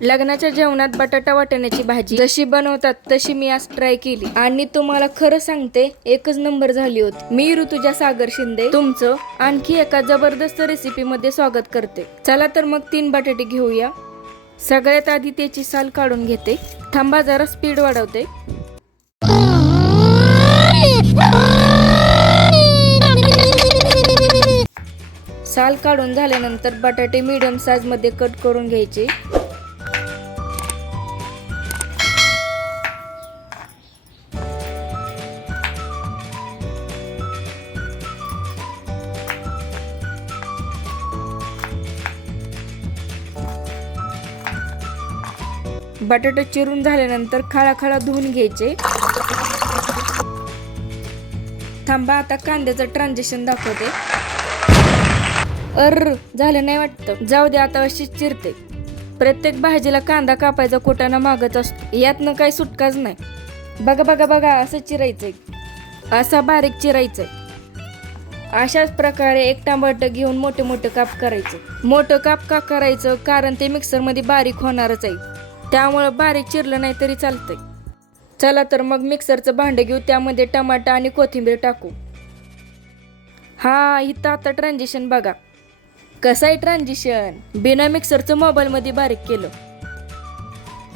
लग्नाच्या जेवणात बटाटा वाटाण्याची भाजी जशी बनवतात तशी मी आज ट्राय केली. आणि तुम्हाला खरं सांगते एकच नंबर झाली होती. मी ऋतुजा सागर शिंदे तुमचं आणखी एका जबरदस्त रेसिपी मध्ये स्वागत करते. चला तर मग तीन बटाटे घेऊया. सगळ्यात आधी त्याची साल काढून घेते. थांबा जरा स्पीड वाढवते. साल काढून झाल्यानंतर बटाटे मीडियम साईजमध्ये कट करून घ्यायचे. बटाटे चिरून झाल्यानंतर खळा खळा धुवून घ्यायचे. थांबा आता कांद्याचं ट्रान्झॅक्शन दाखवते. अर झालं नाही वाटतं. जाऊ दे आता अशीच चिरते. प्रत्येक भाजीला कांदा कापायचा कोटाना मागत असतो. यातनं काही सुटकाच नाही. बघा बघा बघा असं चिरायचंय. असा बारीक चिरायचंय. अशाच प्रकारे एक टमाटर घेऊन मोठे मोठे काप करायचं. मोठं काप का करायचं? कारण ते मिक्सरमध्ये बारीक होणारच आहे. त्यामुळं बारीक चिरलं नाही तरी चालतंय. चला तर मग मिक्सरचं भांडं घेऊ त्यामध्ये टमाटा आणि कोथिंबीर टाकू. हा इथं आता ट्रान्झिशन बघा. कसं आहे ट्रान्झिशन बिना मिक्सरचं मोबाईलमध्ये बारीक केलं.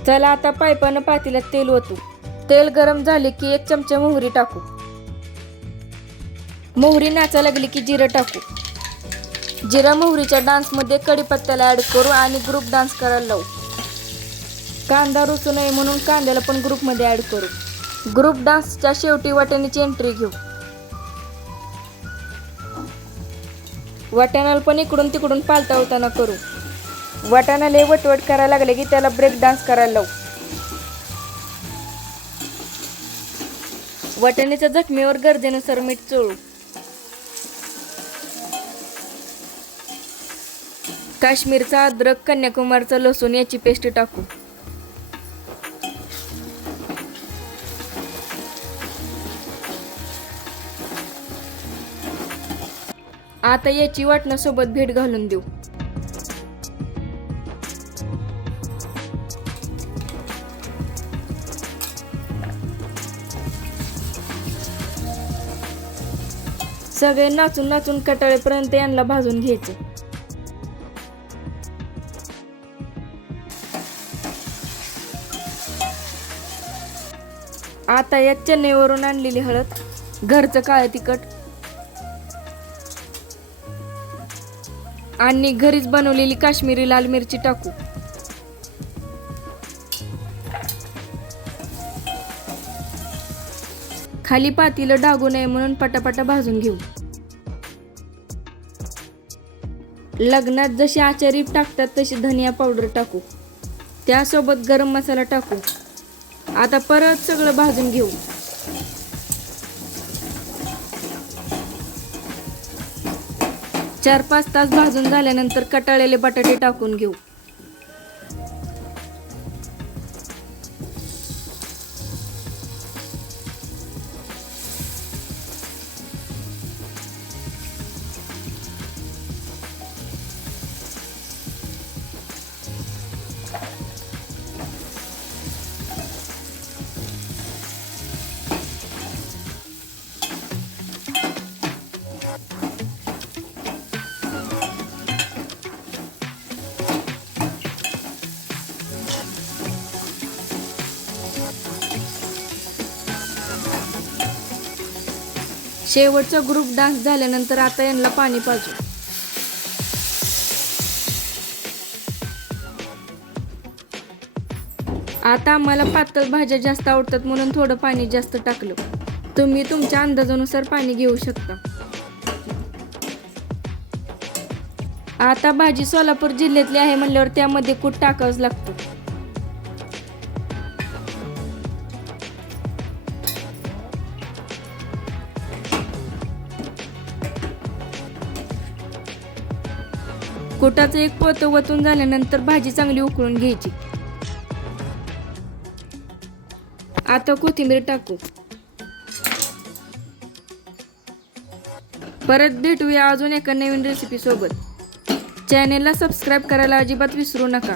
चला आता पायपानं पातीला तेल ओतू. तेल गरम झाले की एक चमचा मोहरी टाकू. मोहरी नाचा लागली की जिरं टाकू. जिरा मोहरीच्या डान्समध्ये कडीपत्त्याला ॲड करू आणि ग्रुप डान्स करायला लावू. कांदा रुसू नये म्हणून कांद्याला पण ग्रुपमध्ये ॲड करू. ग्रुप डान्सच्या शेवटी वाटाण्याची एंट्री घेऊ. वाटाण्याला पण इकडून तिकडून पालतावताना करू. वाटाण्याला वटवट करायला लागले की त्याला ब्रेक डान्स करायला लावू. वाटाण्याच्या जखमेवर गरजेनुसार मीठ चोळू. काश्मीरचा अद्रक कन्याकुमारचा लसूण याची पेस्ट टाकू. आता याची वाटणासोबत भेट घालून देऊ. सगळे नाचून नाचून कटाळेपर्यंत यांना भाजून घ्यायचे. आता यात चेन्नईवरून आणलेली हळद घरचं काळं तिखट आणि घरीच बनवलेली काश्मीरी लाल मिरची टाकू. खाली पातीलं डागू नये म्हणून पटापटा भाजून घेऊ. लग्नात जशी आचारी टाकतात तशी धनिया पावडर टाकू. त्यासोबत गरम मसाला टाकू. आता परत सगळं भाजून घेऊ. चार पाच तास भाजून झाल्यानंतर कटाळलेले बटाटे टाकून घेऊ. शेवटचा ग्रुप डान्स झाल्यानंतर आता यांना पाणी पाजू. आता आम्हाला पातळ भाज्या जास्त आवडतात म्हणून थोडं पाणी जास्त टाकलं. तुम्ही तुमच्या अंदाजानुसार पाणी घेऊ शकता. आता भाजी सोलापूर जिल्ह्यातली आहे म्हणल्यावर त्यामध्ये कूट टाकावंच लागतं. कुटाचं एक पोतं वतून झाल्यानंतर भाजी चांगली उकळून घ्यायची. आता कोथिंबीर टाकू. परत भेटूया अजून एका नवीन रेसिपी सोबत. चॅनेलला सबस्क्राईब करायला अजिबात विसरू नका.